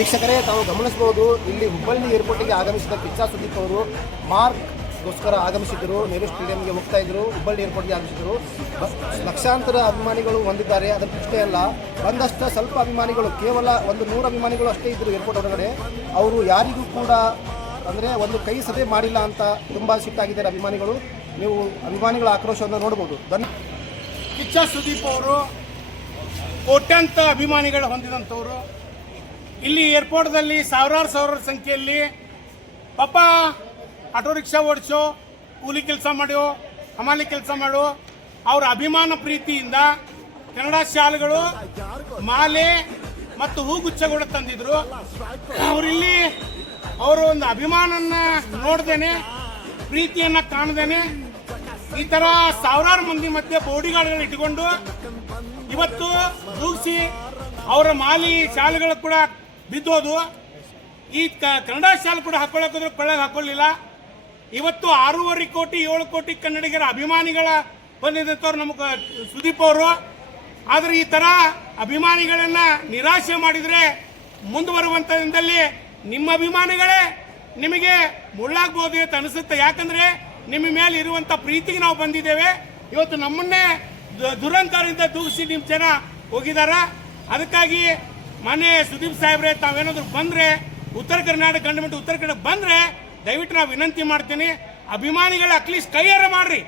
ವೀಕ್ಷಕರೇ, ತಾವು ಗಮನಿಸಬಹುದು, ಇಲ್ಲಿ ಹುಬ್ಬಳ್ಳಿ ಏರ್ಪೋರ್ಟಿಗೆ ಆಗಮಿಸಿದ ಕಿಚ್ಚ ಸುದೀಪ್ ಅವರು ಮಾರ್ಕ್ಗೋಸ್ಕರ ಆಗಮಿಸಿದ್ದರು. ನೆಹರು ಸ್ಟೇಡಿಯಂಗೆ ಹೋಗ್ತಾ ಇದ್ದರು. ಹುಬ್ಬಳ್ಳಿ ಏರ್ಪೋರ್ಟ್ಗೆ ಆಗಮಿಸಿದರು. ಲಕ್ಷಾಂತರ ಅಭಿಮಾನಿಗಳು ಹೊಂದಿದ್ದಾರೆ. ಅದಕ್ಕಷ್ಟೇ ಅಲ್ಲ, ಬಂದಷ್ಟು ಸ್ವಲ್ಪ ಅಭಿಮಾನಿಗಳು, ಕೇವಲ 100 ಅಭಿಮಾನಿಗಳು ಅಷ್ಟೇ ಇದ್ದರು ಏರ್ಪೋರ್ಟ್ ಹೊರಗಡೆ. ಅವರು ಯಾರಿಗೂ ಕೂಡ ಅಂದರೆ ಒಂದು ಕೈ ಸಭೆ ಮಾಡಿಲ್ಲ ಅಂತ ತುಂಬ ಸಿಟ್ಟಾಗಿದ್ದಾರೆ ಅಭಿಮಾನಿಗಳು. ನೀವು ಅಭಿಮಾನಿಗಳ ಆಕ್ರೋಶವನ್ನು ನೋಡ್ಬೋದು. ಕಿಚ್ಚ ಸುದೀಪ್ ಅವರು ಕೋಟ್ಯಾಂತ ಅಭಿಮಾನಿಗಳು ಹೊಂದಿದಂಥವರು. ಇಲ್ಲಿ ಏರ್ಪೋರ್ಟ್ದಲ್ಲಿ ಸಾವಿರಾರು ಸಂಖ್ಯೆಯಲ್ಲಿ ಪಾಪ ಆಟೋ ರಿಕ್ಷಾ ಓಡಿಸೋ, ಕೂಲಿ ಕೆಲಸ ಮಾಡೋ, ಹಮಾಲಿ ಕೆಲಸ ಮಾಡೋ ಅವರ ಅಭಿಮಾನ ಪ್ರೀತಿಯಿಂದ ಕನ್ನಡ ಶಾಲೆಗಳು ಮಾಲೆ ಮತ್ತು ಹೂಗುಚ್ಛಗಳು ತಂದಿದ್ರು. ಅವರಿಲ್ಲಿ ಅವರು ಒಂದು ಅಭಿಮಾನನ ನೋಡ್ದೇನೆ, ಪ್ರೀತಿಯನ್ನು ಕಾಣದೇನೆ ಈ ಥರ ಸಾವಿರಾರು ಮಂದಿ ಮಧ್ಯೆ ಬೋಡಿಗಾರ್ಡ್ಗಳನ್ನ ಇಟ್ಕೊಂಡು ಇವತ್ತು ದೂಗಿಸಿ ಅವರ ಮಾಲಿ ಶಾಲೆಗಳು ಕೂಡ ಬಿದ್ದೋದು. ಈ ಕನ್ನಡ ಶಾಲೆ ಕೂಡ ಹಾಕೊಳ್ಳೋಕೆ ಕೊಳ್ಳಕ್ಕೆ ಹಾಕೊಳ್ಳಿಲ್ಲ. ಇವತ್ತು 6.5 ಕೋಟಿ 7 ಕೋಟಿ ಕನ್ನಡಿಗರ ಅಭಿಮಾನಿಗಳ ಬಂದಿದ್ದಂಥವ್ರು ನಮಗೆ ಸುದೀಪ್ ಅವರು. ಆದರೆ ಈ ಥರ ಅಭಿಮಾನಿಗಳನ್ನು ನಿರಾಶೆ ಮಾಡಿದರೆ ಮುಂದುವರುವಂಥ ದಿನದಲ್ಲಿ ನಿಮ್ಮ ಅಭಿಮಾನಿಗಳೇ ನಿಮಗೆ ಮುಳ್ಳಾಗ್ಬೋದು ಅಂತ ಅನಿಸುತ್ತೆ. ಯಾಕಂದರೆ ನಿಮ್ಮ ಮೇಲೆ ಇರುವಂಥ ಪ್ರೀತಿಗೆ ನಾವು ಬಂದಿದ್ದೇವೆ. ಇವತ್ತು ನಮ್ಮನ್ನೇ ದುರಂಕಾರದಿಂದ ದೂಗಿಸಿ ನಿಮ್ಮ ಜನ ಹೋಗಿದಾರ. ಅದಕ್ಕಾಗಿ ಮನೆ ಸುದೀಪ್ ಸಾಹೇಬ್ರೆ, ತಾವೇನಾದ್ರು ಬಂದರೆ ಉತ್ತರ ಕರ್ನಾಟಕ ಗಂಡಮಟ್ಟ ಉತ್ತರ ಕನ್ನಡ ಬಂದರೆ ದಯವಿಟ್ಟು ನಾವು ವಿನಂತಿ ಮಾಡ್ತೀನಿ, ಅಭಿಮಾನಿಗಳ ಅಟ್ಲೀಸ್ಟ್ ಕೈಯಾರ ಮಾಡ್ರಿ.